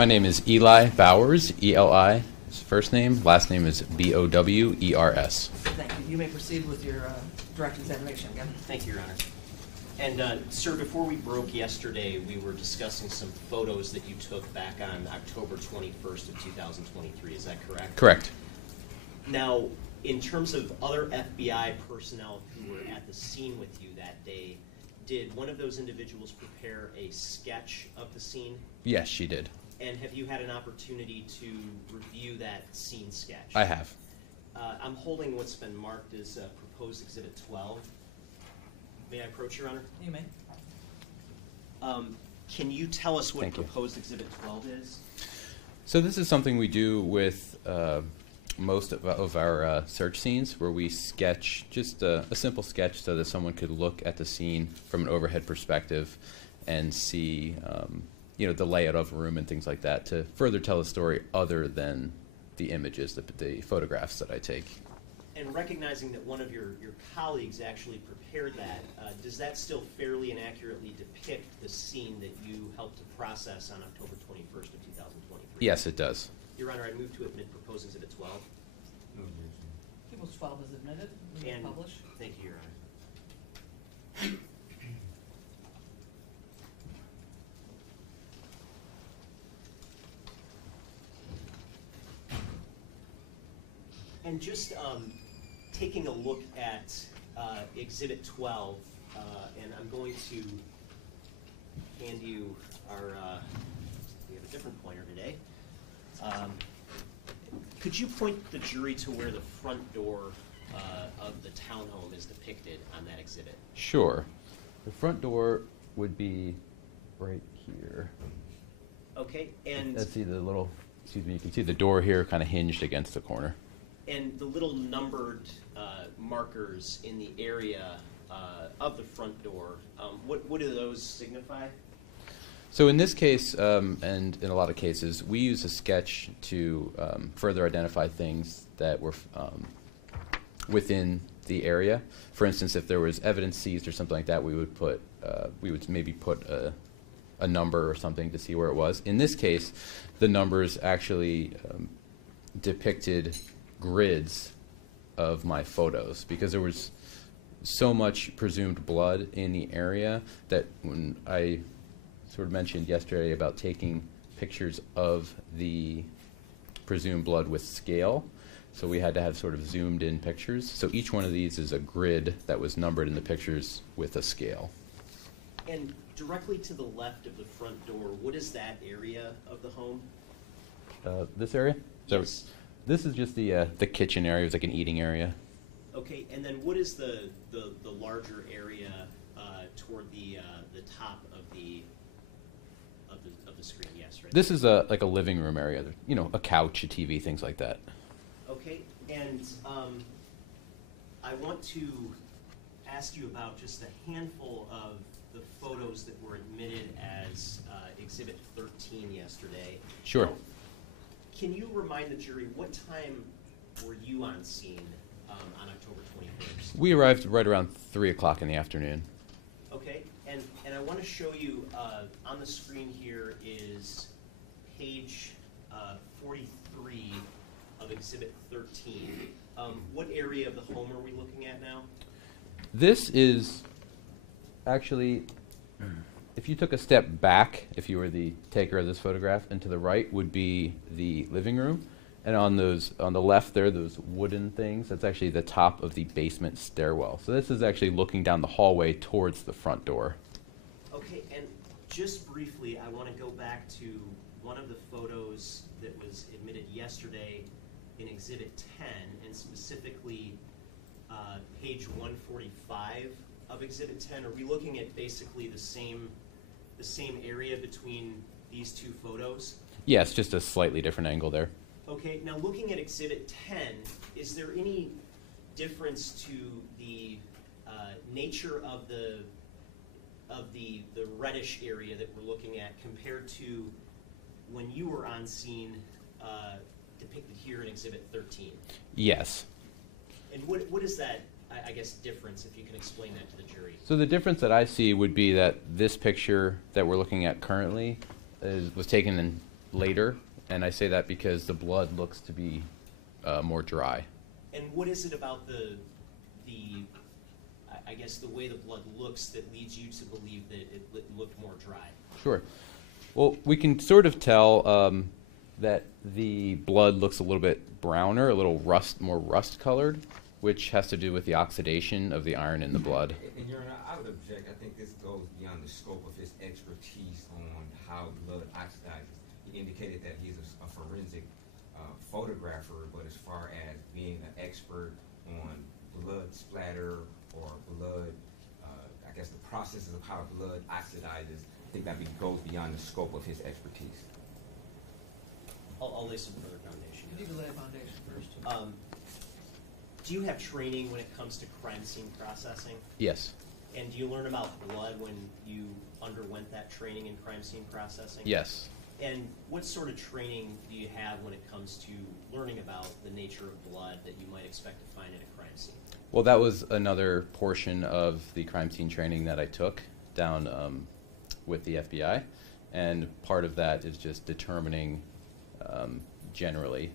My name is Eli Bowers, E-L-I is first name. Last name is B-O-W-E-R-S. Thank you. You may proceed with your direct examination again. Thank you, Your Honor. And, sir, before we broke yesterday, we were discussing some photos that you took back on October 21st of 2023. Is that correct? Correct. Now, in terms of other FBI personnel who were at the scene with you that day, did one of those individuals prepare a sketch of the scene? Yes, she did. And have you had an opportunity to review that scene sketch? I have. I'm holding what's been marked as proposed Exhibit 12. May I approach, Your Honor? You may. Can you tell us what Thank you. proposed Exhibit 12 is? So this is something we do with most of our search scenes, where we sketch just a simple sketch so that someone could look at the scene from an overhead perspective and see the layout of a room and things like that to further tell a story other than the images, the photographs that I take. And recognizing that one of your colleagues actually prepared that, does that still fairly and accurately depict the scene that you helped to process on October 21st of 2023? Yes, it does. Your Honor, I move to admit proposed Exhibit 12. No objection. People's 12 is admitted. We And publish. thank you, Your Honor. And just taking a look at Exhibit 12, and I'm going to hand you our, we have a different pointer today. Could you point the jury to where the front door of the townhome is depicted on that exhibit? Sure. The front door would be right here. Okay, and Let's see the little, excuse me, you can see the door here kind of hinged against the corner. and the little numbered markers in the area of the front door, what do those signify? So in this case, and in a lot of cases, we use a sketch to further identify things that were within the area. For instance, if there was evidence seized or something like that, we would maybe put a number or something to see where it was. In this case, the numbers actually depicted grids of my photos, because there was so much presumed blood in the area that when I sort of mentioned yesterday about taking pictures of the presumed blood with scale, so we had to have sort of zoomed in pictures. So each one of these is a grid that was numbered in the pictures with a scale. And directly to the left of the front door, what is that area of the home? This area? So Yes. this is just the kitchen area. It's like an eating area. Okay, and then what is the larger area toward the top of the screen? Yes, right. This is like a living room area. You know, a couch, a TV, things like that. Okay, and I want to ask you about just a handful of the photos that were admitted as Exhibit 13 yesterday. Sure. Now, can you remind the jury what time were you on scene on October 21st? We arrived right around 3 o'clock in the afternoon. Okay, and I want to show you on the screen here is page 43 of Exhibit 13. What area of the home are we looking at now? This is actually, if you took a step back, if you were the taker of this photograph, and to the right would be the living room. And on the left there, those wooden things, that's actually the top of the basement stairwell. So this is actually looking down the hallway towards the front door. Okay, and just briefly, I want to go back to one of the photos that was admitted yesterday in Exhibit 10, and specifically page 145 of Exhibit 10. Are we looking at basically the same area between these two photos? Yes, just a slightly different angle there. Okay, now looking at Exhibit 10, is there any difference to the nature of the reddish area that we're looking at compared to when you were on scene depicted here in Exhibit 13? Yes. And what is that, I guess, difference, if you can explain that to the jury? So the difference that I see would be that this picture that we're looking at currently was taken in later, and I say that because the blood looks to be more dry. And what is it about I guess the way the blood looks that leads you to believe that it looked more dry? Sure. Well, we can sort of tell that the blood looks a little bit browner, a little more rust-colored, which has to do with the oxidation of the iron in the blood. And Your Honor, I would object. I think this goes beyond the scope of his expertise on how blood oxidizes. He indicated that he's a forensic photographer, but as far as being an expert on blood splatter or blood, I guess the processes of how blood oxidizes, I think that goes beyond the scope of his expertise. I'll lay some further foundation. You need to lay a foundation first. Do you have training when it comes to crime scene processing? Yes. And do you learn about blood when you underwent that training in crime scene processing? Yes. And what sort of training do you have when it comes to learning about the nature of blood that you might expect to find at a crime scene? Well, that was another portion of the crime scene training that I took down with the FBI, and part of that is just determining generally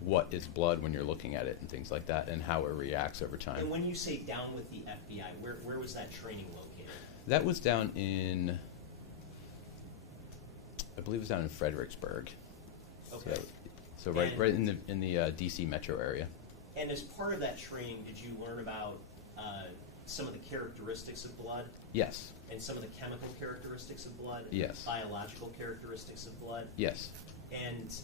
what is blood when you're looking at it and things like that, and how it reacts over time. And when you say down with the FBI, where was that training located? That was down in, I believe it was down in Fredericksburg. Okay. So right in the DC metro area. And as part of that training, did you learn about some of the characteristics of blood? Yes. And some of the chemical characteristics of blood? Yes. Biological characteristics of blood? Yes. And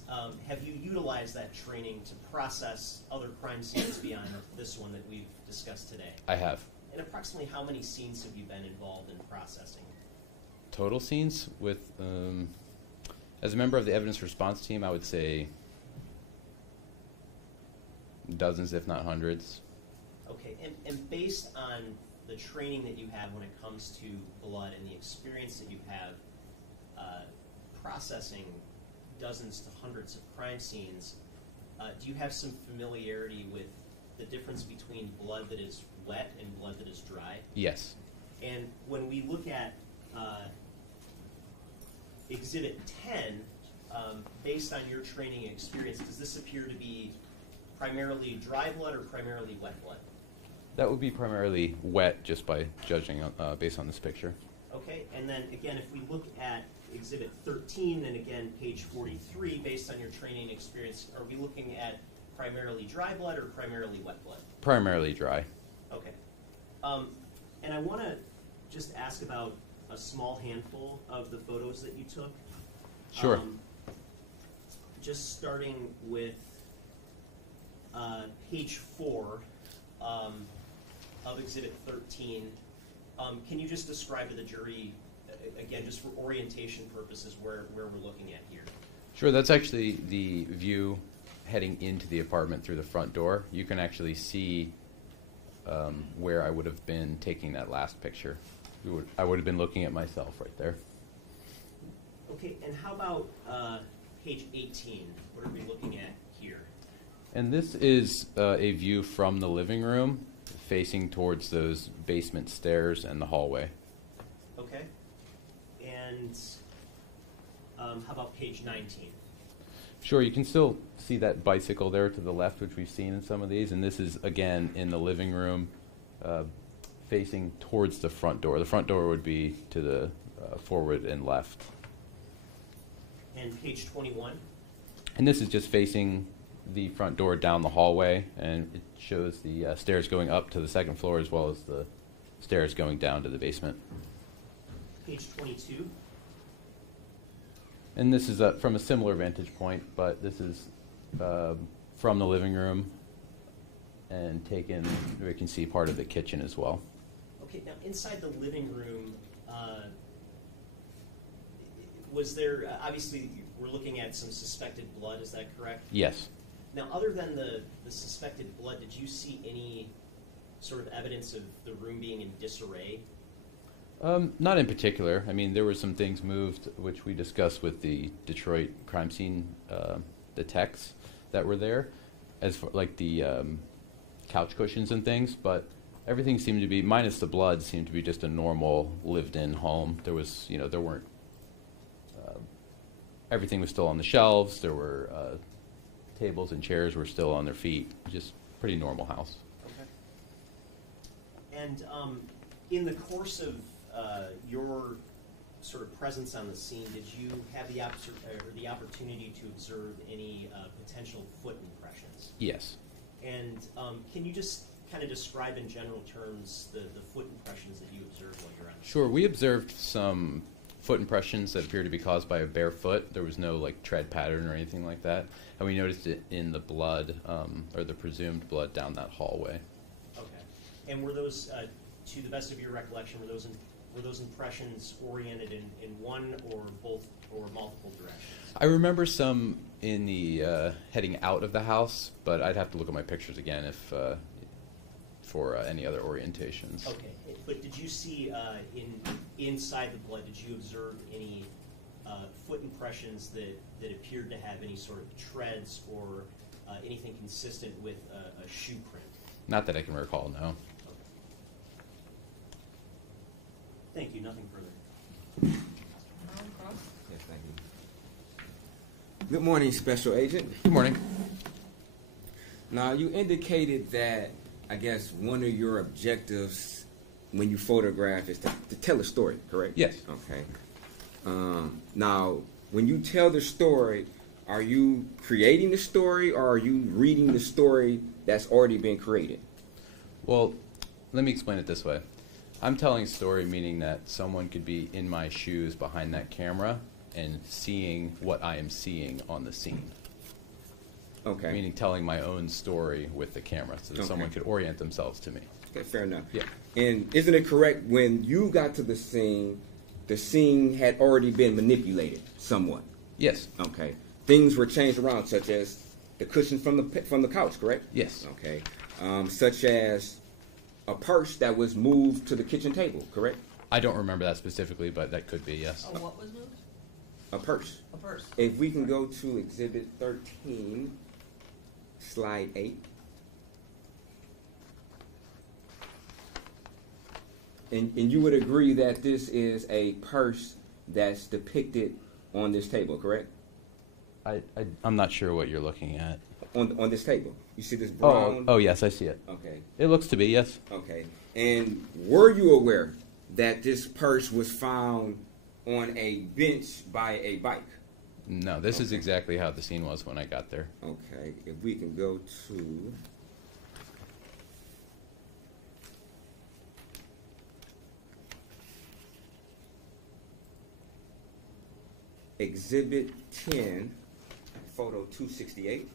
have you utilized that training to process other crime scenes beyond this one that we've discussed today? I have. And approximately how many scenes have you been involved in processing? Total scenes with, as a member of the evidence response team, I would say dozens, if not hundreds. Okay, and based on the training that you have when it comes to blood and the experience that you have processing dozens to hundreds of crime scenes, do you have some familiarity with the difference between blood that is wet and blood that is dry? Yes. And when we look at Exhibit 10, based on your training and experience, does this appear to be primarily dry blood or primarily wet blood? That would be primarily wet, just by judging based on this picture. Okay, and then again, if we look at Exhibit 13, and again, page 43, based on your training and experience, are we looking at primarily dry blood or primarily wet blood? Primarily dry. Okay. And I want to just ask about a small handful of the photos that you took. Sure. Just starting with page 4 of Exhibit 13. Can you just describe to the jury, again, just for orientation purposes, where we're looking at here? Sure, that's actually the view heading into the apartment through the front door. You can actually see where I would have been taking that last picture. I would have been looking at myself right there. Okay, and how about page 18? What are we looking at here? And this is a view from the living room facing towards those basement stairs and the hallway. Okay. And how about page 19? Sure, you can still see that bicycle there to the left, which we've seen in some of these, and this is, again, in the living room facing towards the front door. The front door would be to the forward and left. And page 21? And this is just facing the front door down the hallway, and it shows the stairs going up to the second floor as well as the stairs going down to the basement. Page 22? And this is from a similar vantage point, but this is from the living room and taken, we can see part of the kitchen as well. Okay, now inside the living room, was there, obviously we're looking at some suspected blood, is that correct? Yes. Now, other than the suspected blood, did you see any sort of evidence of the room being in disarray? Not in particular. I mean, there were some things moved, which we discussed with the Detroit crime scene, the techs that were there, as for, like the couch cushions and things, but everything seemed to be, minus the blood, seemed to be just a normal lived-in home. There was, there weren't everything was still on the shelves. There were tables and chairs were still on their feet. Just pretty normal house. Okay. And in the course of your sort of presence on the scene, did you have the opportunity to observe any potential foot impressions? Yes. And can you just kind of describe in general terms the foot impressions that you observed while you're on the scene? Sure. We observed some foot impressions that appear to be caused by a bare foot. There was no like tread pattern or anything like that, and we noticed it in the blood or the presumed blood down that hallway. Okay. And were those, to the best of your recollection, were those impressions oriented in one or both or multiple directions? I remember some in the heading out of the house, but I'd have to look at my pictures again if for any other orientations. Okay, but did you see inside the blood? Did you observe any foot impressions that appeared to have any sort of treads or anything consistent with a shoe print? Not that I can recall. No. Okay. Thank you. Nothing further. Yes, thank you. Good morning, Special Agent. Good morning. Now, you indicated that, I guess, one of your objectives when you photograph is to tell a story, correct? Yes. Okay. Now, when you tell the story, are you creating the story or are you reading the story that's already been created? Well, let me explain it this way. I'm telling a story, meaning that someone could be in my shoes behind that camera and seeing what I am seeing on the scene. Okay. Meaning telling my own story with the camera so that someone could orient themselves to me. Okay, fair enough. Yeah. And isn't it correct when you got to the scene had already been manipulated somewhat? Yes. Okay. Things were changed around, such as the cushion from the couch, correct? Yes. Okay. Such as a purse that was moved to the kitchen table, correct? I don't remember that specifically, but that could be, yes. Oh, what was moved? A purse. A purse. If we can go to Exhibit 13, Slide 8. And you would agree that this is a purse that's depicted on this table, correct? I'm not sure what you're looking at. On this table. You see this brown? Oh, yes, I see it. Okay. It looks to be, yes. Okay. And were you aware that this purse was found on a bench by a bike? No, this is exactly how the scene was when I got there. Okay. If we can go to Exhibit 10, photo 268.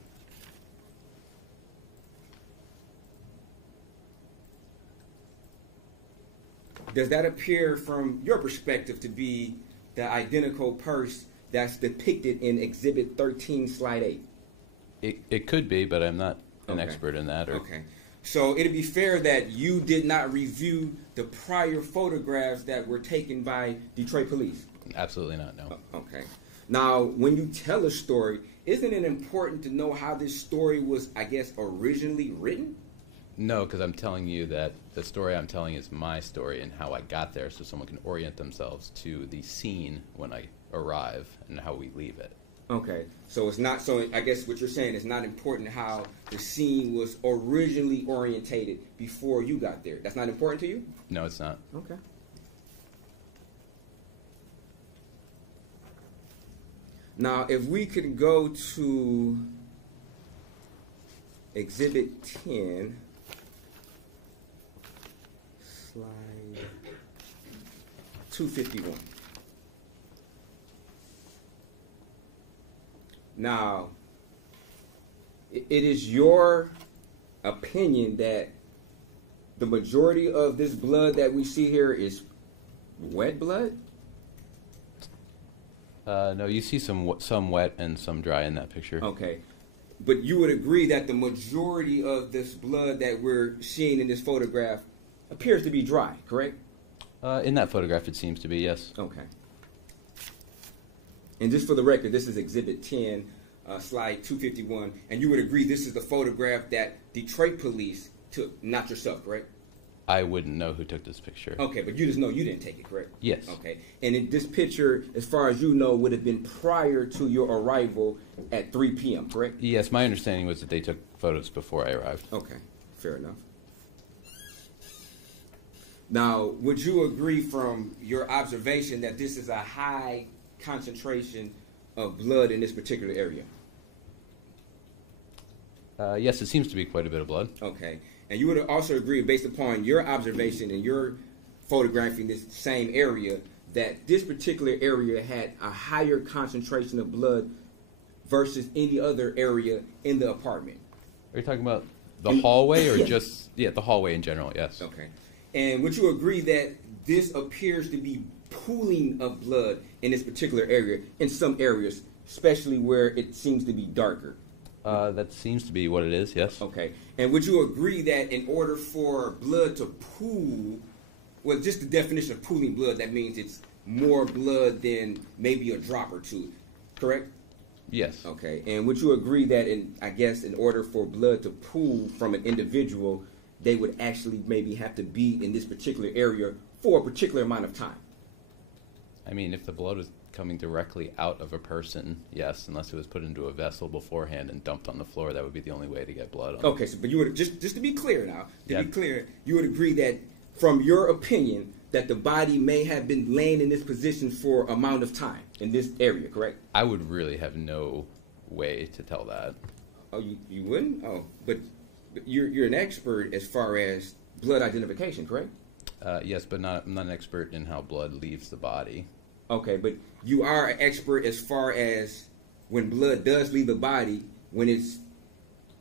Does that appear from your perspective to be the identical purse that's depicted in Exhibit 13, Slide 8? It could be, but I'm not an Okay. expert in that. Okay. So it'd be fair that you did not review the prior photographs that were taken by Detroit police? Absolutely not, no. Okay. Now, when you tell a story, isn't it important to know how this story was, I guess, originally written? No, because I'm telling you that the story I'm telling is my story and how I got there so someone can orient themselves to the scene when I arrive and how we leave it. Okay. So it's not, so I guess what you're saying is not important how the scene was originally orientated before you got there. That's not important to you? No, it's not. Okay. Now, if we could go to Exhibit 10, slide 251. Now, it is your opinion that the majority of this blood that we see here is wet blood? No, you see some wet and some dry in that picture. Okay. But you would agree that the majority of this blood that we're seeing in this photograph appears to be dry, correct? In that photograph, it seems to be, yes. Okay. And just for the record, this is Exhibit 10, slide 251, and you would agree this is the photograph that Detroit police took, not yourself, correct? I wouldn't know who took this picture. Okay, but you just know you didn't take it, correct? Yes. Okay. And this picture, as far as you know, would have been prior to your arrival at 3 p.m., correct? Yes, my understanding was that they took photos before I arrived. Okay, fair enough. Now, would you agree from your observation that this is a high concentration of blood in this particular area? Yes, it seems to be quite a bit of blood. Okay. And you would also agree, based upon your observation and your photographing this same area, that this particular area had a higher concentration of blood versus any other area in the apartment? Are you talking about the hallway or yeah. just, the hallway in general, yes. Okay. And would you agree that this appears to be pooling of blood in this particular area, in some areas, especially where it seems to be darker? That seems to be what it is, yes. Okay. And would you agree that in order for blood to pool, well, just the definition of pooling blood, that means it's more blood than maybe a drop or two, correct? Yes. Okay. And would you agree that, in order for blood to pool from an individual, they would actually maybe have to be in this particular area for a particular amount of time? I mean, if the blood was coming directly out of a person, yes, unless it was put into a vessel beforehand and dumped on the floor, that would be the only way to get blood on. Okay, so but you would just to be clear now, Yeah. you would agree that from your opinion that the body may have been laying in this position for amount of time in this area, correct? I would really have no way to tell that. Oh, you wouldn't? Oh, but you're an expert as far as blood identification, correct? Yes, but I'm not an expert in how blood leaves the body. Okay, but you are an expert as far as when blood does leave the body, when it's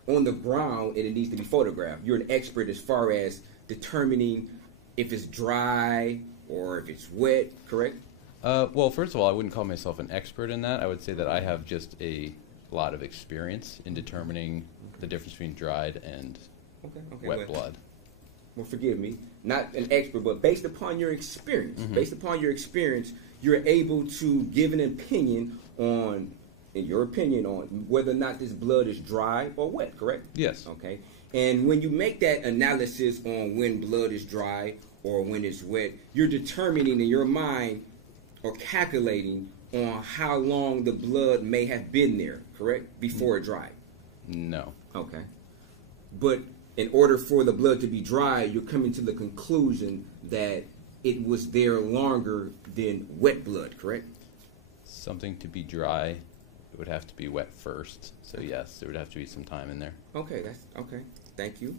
on the ground and it needs to be photographed. You're an expert as far as determining if it's dry or if it's wet, correct? Well, first of all, I wouldn't call myself an expert in that. I would say that I have just a lot of experience in determining the difference between dried and wet blood. Well, forgive me, not an expert, but based upon your experience, you're able to give an opinion on, in your opinion, on whether or not this blood is dry or wet, correct? Yes. Okay. And when you make that analysis on when blood is dry or when it's wet, you're determining in your mind or calculating on how long the blood may have been there, correct? Before it dried. No. Okay. But in order for the blood to be dry, you're coming to the conclusion that it was there longer than wet blood, correct? Something to be dry, it would have to be wet first. So yes, there would have to be some time in there. Okay, that's okay. Thank you.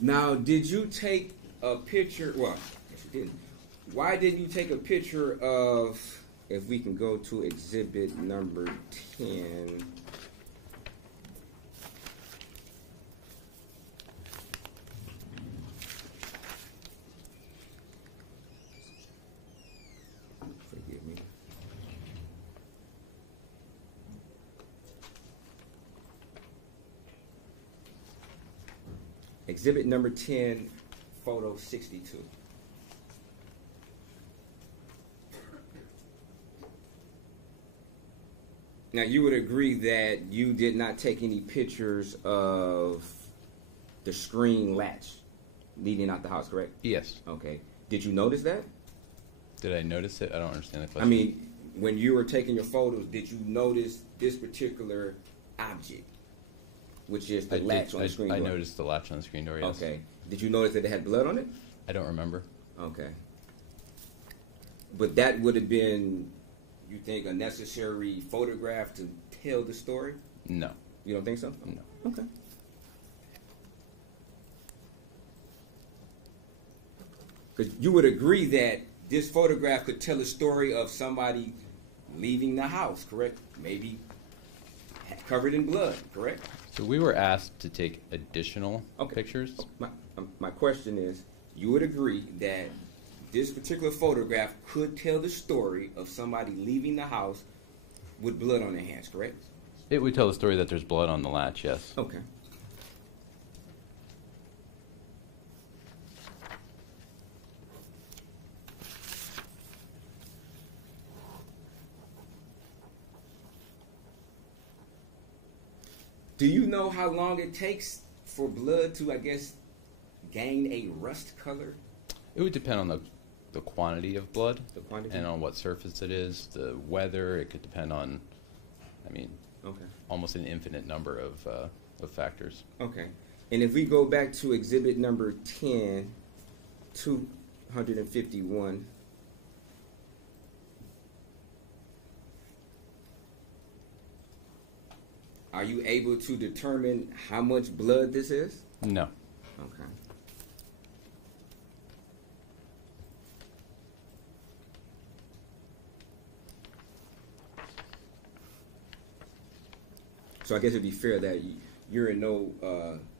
Now, did you take a picture? Well, yes, you didn't. Why didn't you take a picture of, if we can go to exhibit number 10. Forgive me. Exhibit number 10, photo 62. Now, you would agree that you did not take any pictures of the screen latch leading out the house, correct? Yes. Okay. Did you notice that? Did I notice it? I don't understand the question. I mean, when you were taking your photos, did you notice this particular object, which is the latch on the screen door? I noticed the latch on the screen door, yes. Okay. Did you notice that it had blood on it? I don't remember. Okay. But that would have been, you think, a necessary photograph to tell the story? No. You don't think so? No. Okay. Because you would agree that this photograph could tell a story of somebody leaving the house, correct? Maybe covered in blood, correct? So we were asked to take additional pictures. My question is, you would agree that this particular photograph could tell the story of somebody leaving the house with blood on their hands, correct? It would tell the story that there's blood on the latch, yes. Okay. Do you know how long it takes for blood to, I guess, gain a rust color? It would depend on the quantity of blood The quantity? and on what surface it is, the weather. It could depend on, I mean, Okay. almost an infinite number of factors. Okay. And if we go back to exhibit number 10, 251. Are you able to determine how much blood this is? No. Okay. So I guess it'd be fair that you're in no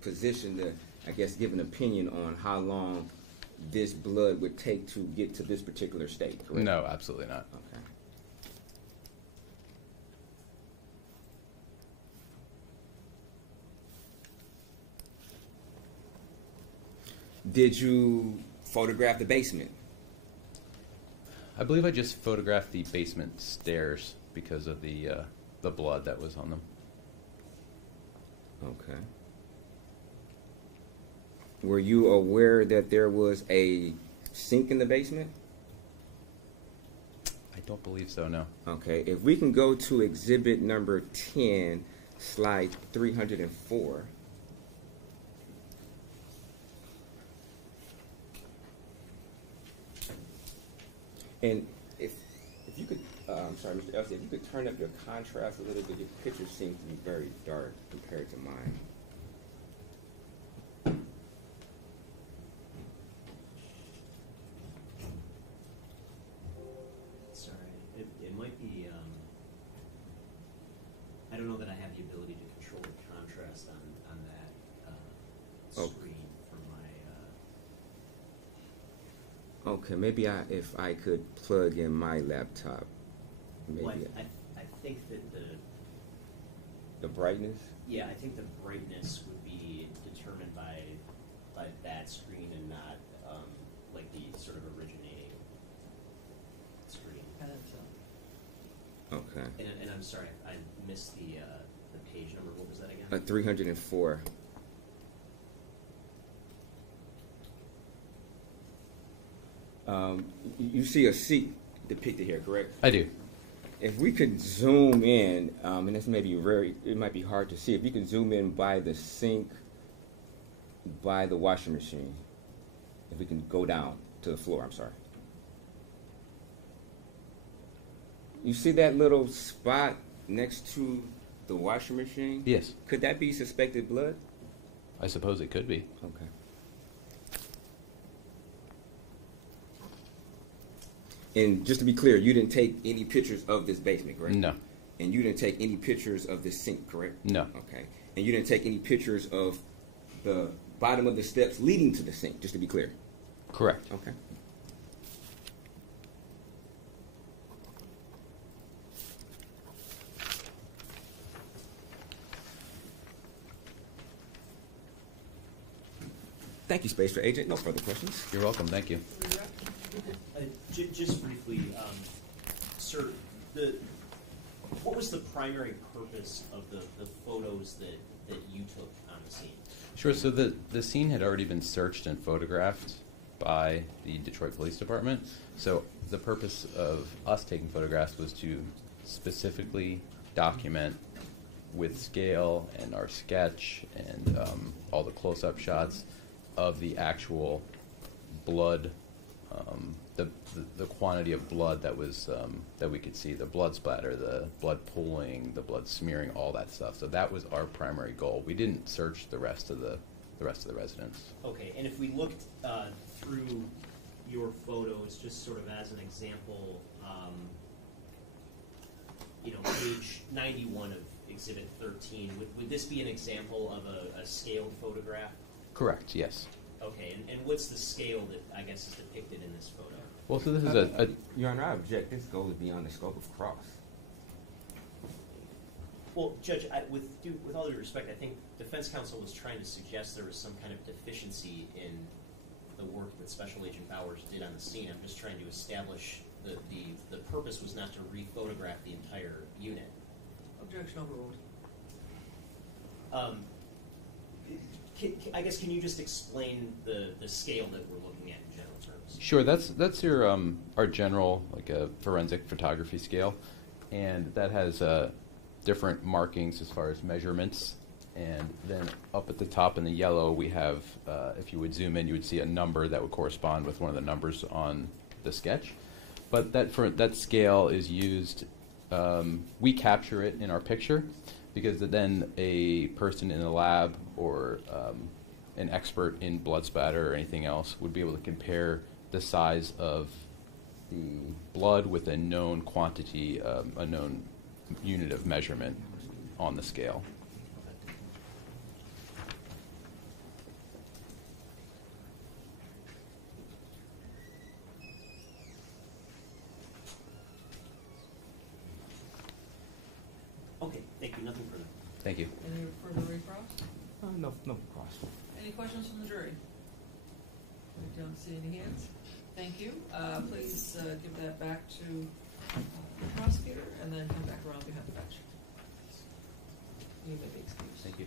position to, I guess, give an opinion on how long this blood would take to get to this particular state, correct? No, absolutely not. Okay. Did you photograph the basement? I believe I just photographed the basement stairs because of the blood that was on them. Okay. Were you aware that there was a sink in the basement? I don't believe so, no. Okay. If we can go to exhibit number 10, slide 304. And if you could, I'm sorry, Mr. Elsie, if you could turn up your contrast a little bit, your pictures seem to be very dark compared to mine. Sorry, it might be, I don't know that I have the ability to control the contrast on that Oh. screen for my, Okay, maybe if I could plug in my laptop, maybe well, I think that the brightness. yeah, I think the brightness would be determined by that screen and not, like the sort of originating screen. I think so. Okay. And I'm sorry, I missed the page number. What was that again? 304. You see a seat depicted here, correct? I do. If we could zoom in, and this may be it might be hard to see. If you could zoom in by the sink, by the washing machine. If we can go down to the floor, I'm sorry. You see that little spot next to the washing machine? Yes, Could that be suspected blood? I suppose it could be. Okay. And just to be clear, you didn't take any pictures of this basement, correct? No. And you didn't take any pictures of this sink, correct? No. Okay. And you didn't take any pictures of the bottom of the steps leading to the sink, just to be clear? Correct. Okay. Thank you, Space for Agent. No further questions. You're welcome. Thank you. Just briefly, sir, what was the primary purpose of the photos that you took on the scene? Sure. So the scene had already been searched and photographed by the Detroit Police Department. So the purpose of us taking photographs was to specifically document with scale and our sketch and all the close-up shots of the actual blood, the quantity of blood that was that we could see, the blood splatter, the blood pooling, the blood smearing, all that stuff. So that was our primary goal. We didn't search the rest of the residents. Okay, and if we looked through your photos, just sort of as an example, page 91 of Exhibit 13, would this be an example of a scaled photograph? Correct. Yes. Okay, and what's the scale that I guess is depicted in this photo? Well, so this is Your Honor, I object. This goes beyond the scope of cross. Well, Judge, with all due respect, I think defense counsel was trying to suggest there was some kind of deficiency in the work that Special Agent Bowers did on the scene. I'm just trying to establish the purpose was not to re-photograph the entire unit. Objection overruled. I guess, can you just explain the scale that we're looking at in general terms? Sure, that's your our general like a forensic photography scale, and that has different markings as far as measurements. And then up at the top in the yellow, we have, if you would zoom in, you would see a number that would correspond with one of the numbers on the sketch. But that scale is used. We capture it in our picture, because then a person in the lab or an expert in blood spatter or anything else would be able to compare the size of the blood with a known quantity, a known unit of measurement on the scale. Okay, thank you. Nothing further. Thank you. Any further recross? No cross. Any questions from the jury? I don't see any hands. Thank you. Please give that back to the prosecutor and then come back around behind the bench. You may be excused. Thank you.